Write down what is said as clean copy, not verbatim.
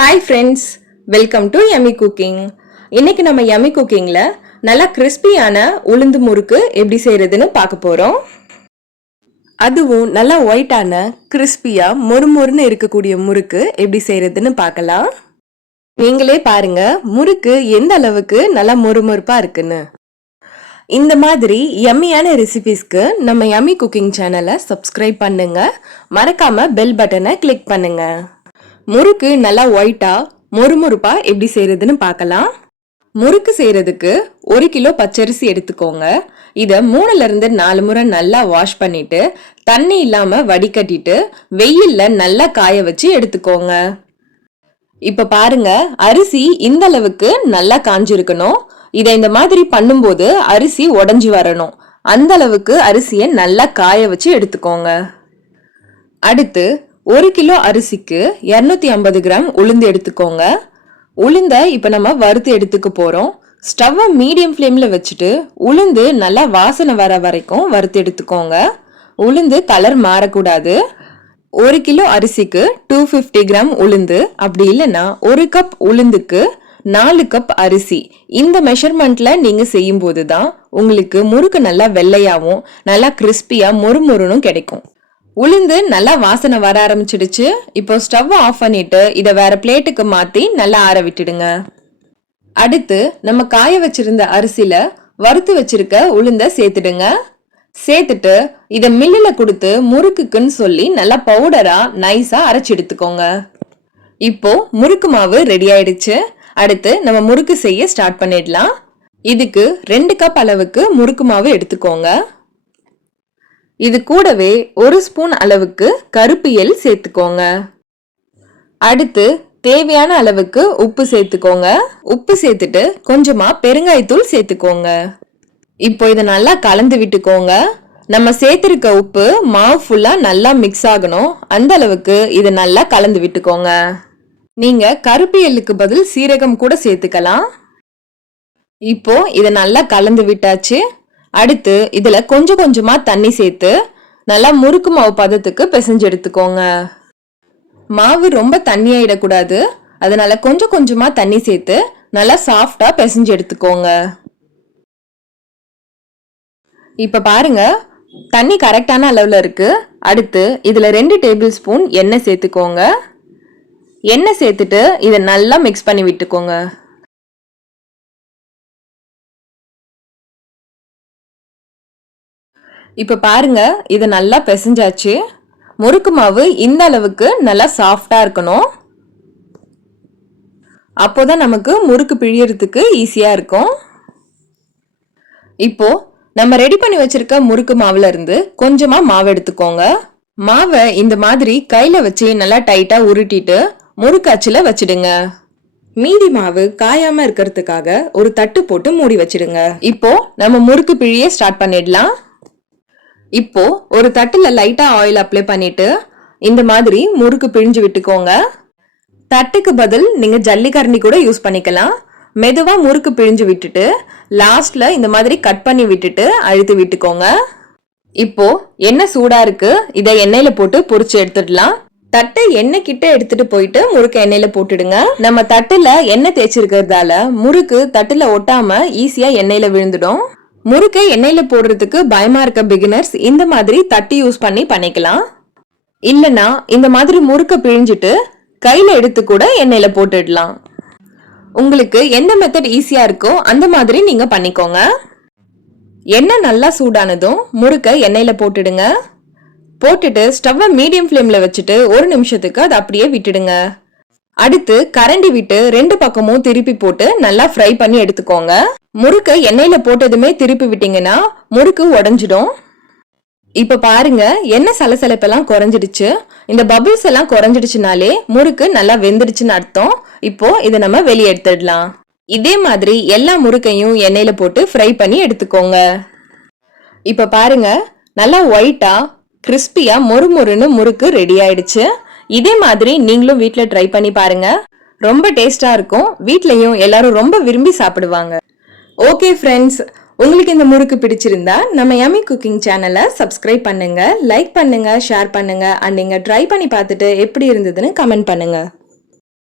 Hi friends, welcome to Yummy Cooking. இன்னைக்கு நம்ம Yummy Cookingல நல்ல கிறிஸ்பியான உளுந்து முறுக்கு எப்படி செய்யறதுன்னு பார்க்க போறோம். அதுவும் நல்ல ஒயிட்டான கிறிஸ்பியா மொறுமொறுன்னு இருக்கக்கூடிய முறுக்கு எப்படி செய்யறதுன்னு பார்க்கலாம். நீங்களே பாருங்க முறுக்கு எந்த அளவுக்கு நல்ல மொறுமொறுப்பா இருக்குன்னு. இந்த மாதிரி யம்மியான ரெசிபீஸ்க்கு நம்ம Yummy Cooking சேனலை சப்ஸ்கிரைப் பண்ணுங்க. மறக்காம பெல் பட்டனை கிளிக் பண்ணுங்க. முறுக்கு நல்லா ஒயிட்டா மொறுமொறுப்பா எப்படி செய்யறதுன்னு பார்க்கலாம். முறுக்கு செய்யறதுக்கு 1 கிலோ பச்சரிசி எடுத்துக்கோங்க. இத 3ல இருந்து 4 முறை நல்லா வாஷ் பண்ணிட்டு தண்ணி இல்லாம வடிகட்டிட்டு வெயில்ல நல்லா காய வச்சு எடுத்துக்கோங்க. இப்ப பாருங்க அரிசி இந்த அளவுக்கு நல்லா காஞ்சிருக்கணும். இத இந்த மாதிரி பண்ணும்போது அரிசி உடைஞ்சு வரணும். அந்த அளவுக்கு அரிசியை நல்லா காய வச்சு எடுத்துக்கோங்க. அடுத்து 1 கிலோ அரிசிக்கு 250 கிராம் உளுந்து எடுத்துக்கோங்க. உளுந்த இப்ப நம்ம வறுத்து எடுத்துக்க போறோம். ஸ்டவ்வை மீடியம் ஃப்ளேம்ல வச்சுட்டு உளுந்து நல்லா வாசனை வர வரைக்கும் வறுத்து எடுத்துக்கோங்க. உளுந்து கலர் மாறக்கூடாது. 1 கிலோ அரிசிக்கு 250 கிராம் உளுந்து, அப்படி இல்லைன்னா 1 கப் உளுந்துக்கு 4 கப் அரிசி. இந்த மெஷர்மெண்ட்ல நீங்க செய்யும் போதுதான் உங்களுக்கு முறுக்கு நல்லா வெள்ளையாவும் நல்லா கிறிஸ்பியா மொறுமொறுனும் கிடைக்கும். உளுந்து நல்லா வாசனை வர ஆரம்பிச்சிடுச்சு. இப்போ ஸ்டவ் ஆஃப் பண்ணிட்டு இத வேற பிளேட்டுக்கு மாத்தி நல்லா ஆற விட்டுடுங்க. அடுத்து நம்ம காய வச்சிருந்த அரிசியில வறுத்து வச்சிருக்க உளுந்த சேர்த்துடுங்க. சேர்த்துட்டு இத மில்லுல கொடுத்து முறுக்குக்குன்னு சொல்லி நல்லா பவுடரா நைஸா அரைச்சு எடுத்துக்கோங்க. இப்போ முறுக்கு மாவு ரெடி ஆயிடுச்சு. அடுத்து நம்ம முறுக்கு செய்ய ஸ்டார்ட் பண்ணிடலாம். இதுக்கு 2 கப் அளவுக்கு முறுக்கு மாவு எடுத்துக்கோங்க. இது கூடவே 1 ஸ்பூன் அளவுக்கு கருப்பு எள் சேர்த்துக்கோங்க. அடுத்து தேவையான அளவுக்கு உப்பு சேர்த்துக்கோங்க. உப்பு சேர்த்துட்டு கொஞ்சமா பெருங்காயத்தூள் சேர்த்துக்கோங்க. இப்போ இதை நல்லா கலந்து விட்டுக்கோங்க. நம்ம சேர்த்திருக்க உப்பு மாவு ஃபுல்லா நல்லா மிக்ஸ் ஆகணும். அந்த அளவுக்கு இதை நல்லா கலந்து விட்டுக்கோங்க. நீங்க கருப்பு எள்ளுக்கு பதில் சீரகம் கூட சேர்த்துக்கலாம். இப்போ இதை நல்லா கலந்து விட்டாச்சு. அடுத்து இதுல கொஞ்சம் கொஞ்சமா தண்ணி சேர்த்து நல்லா முறுக்கு மாவு பதத்துக்கு பிசைஞ்சு எடுத்துக்கோங்க. மாவு ரொம்ப தண்ணியாயிடக்கூடாது. அதனால கொஞ்சம் கொஞ்சமா தண்ணி சேர்த்து நல்லா சாஃப்டா பிசைஞ்சு எடுத்துக்கோங்க. இப்ப பாருங்க தண்ணி கரெக்டான அளவுல இருக்கு. அடுத்து இதுல 2 டேபிள் ஸ்பூன் எண்ணெய் சேர்த்துக்கோங்க. எண்ணெய் சேர்த்துட்டு இதை நல்லா மிக்ஸ் பண்ணி விட்டுக்கோங்க. இப்ப பாருங்க இத நல்லா பிசைஞ்சாச்சு. முறுக்கு மாவு இந்த அளவுக்கு நல்லா சாஃப்டா இருக்கணும். அப்போதான் நமக்கு முறுக்கு பிழியறதுக்கு ஈஸியா இருக்கும். இப்போ நம்ம ரெடி பண்ணி வச்சிருக்க முறுக்கு மாவுல இருந்து கொஞ்சமா மாவு எடுத்துக்கோங்க. மாவை இந்த மாதிரி கையில வச்சு நல்லா டைட்டா உருட்டிட்டு முறுக்கு அச்சுல வச்சிடுங்க. மீதி மாவு காயாம இருக்கிறதுக்காக ஒரு தட்டு போட்டு மூடி வச்சிடுங்க. இப்போ நம்ம முறுக்கு பிழிய ஸ்டார்ட் பண்ணிடலாம். இப்போ ஒரு தட்டுல லைட்டா ஆயில் அப்ளை பண்ணிட்டு இந்த மாதிரி முறுக்கு பிழிஞ்சு விட்டுக்கோங்க. தட்டுக்கு பதில் நீங்க ஜல்லிக்கரண்டி கூட யூஸ் பண்ணிக்கலாம். மெதுவா முறுக்கு பிழிஞ்சு விட்டுட்டு லாஸ்ட்ல இந்த மாதிரி கட் பண்ணி விட்டுட்டு அழுத்தி விட்டுக்கோங்க. இப்போ எண்ணெய் சூடா இருக்கு. இதை எண்ணெயில போட்டு பொரிச்சு எடுத்துடலாம். தட்டை எண்ணெய் கிட்ட எடுத்துட்டு போயிட்டு முறுக்கு எண்ணெயில போட்டுடுங்க. நம்ம தட்டுல எண்ணெய் தேய்ச்சிருக்கிறதால முறுக்கு தட்டுல ஒட்டாம ஈஸியா எண்ணெயில விழுந்துடும். முறுக்கை எண்ணெயில போடுறதுக்கு பயமா இருக்க பிகினர்ஸ் இந்த மாதிரி தட்டி யூஸ் பண்ணி பண்ணிக்கலாம். இல்லனா இந்த மாதிரி முறுக்க பிழிஞ்சிட்டு கையில எடுத்து கூட எண்ணெயில போட்டுடலாம். உங்களுக்கு எந்த மெத்தட் ஈஸியா இருக்கோ அந்த மாதிரி நீங்க பண்ணிக்கோங்க. எண்ணெய் நல்லா சூடானதும் முறுக்க எண்ணெயில போட்டுடுங்க. போட்டுட்டு ஸ்டவ்வை மீடியம் ஃப்ளேம்ல வச்சுட்டு 1 நிமிஷத்துக்கு அதை அப்படியே விட்டுடுங்க. அடுத்து கரண்டி விட்டு 2 பக்கமும் திருப்பி போட்டு நல்லா ஃப்ரை பண்ணி எடுத்துக்கோங்க. முறுக்கு எண்ணெயில போட்டதுமே திருப்பி விட்டீங்கன்னா முறுக்கு உடைஞ்சிடும். இப்ப பாருங்க எண்ணெய் சலசலப்பெல்லாம் குறைஞ்சிடுச்சு. இந்த பபிள்ஸ் எல்லாம் குறைஞ்சிடுச்சுனாலே முறுக்கு நல்லா வெந்துடுச்சுன்னு அர்த்தம். இப்போ இதை நம்ம வெளியே எடுத்துடலாம். இதே மாதிரி எல்லா முறுக்கையும் எண்ணெயில போட்டு ஃப்ரை பண்ணி எடுத்துக்கோங்க. இப்ப பாருங்க நல்லா ஒயிட்டா கிறிஸ்பியா மொறுமொறுன்னு முறுக்கு ரெடி ஆயிடுச்சு. இதே மாதிரி நீங்களும் வீட்ல ட்ரை பண்ணி பாருங்க. ரொம்ப டேஸ்டா இருக்கும். வீட்லயும் எல்லாரும் ரொம்ப விரும்பி சாப்பிடுவாங்க. ஓகே ஃப்ரெண்ட்ஸ், உங்களுக்கு இந்த முறுக்கு பிடிச்சிருந்தா நம்ம யம்மி குக்கிங் சேனலை சப்ஸ்கிரைப் பண்ணுங்க, லைக் பண்ணுங்க, ஷேர் பண்ணுங்க. அண்ட் நீங்க ட்ரை பண்ணி பார்த்துட்டு எப்படி இருந்ததுன்னு கமெண்ட் பண்ணுங்க.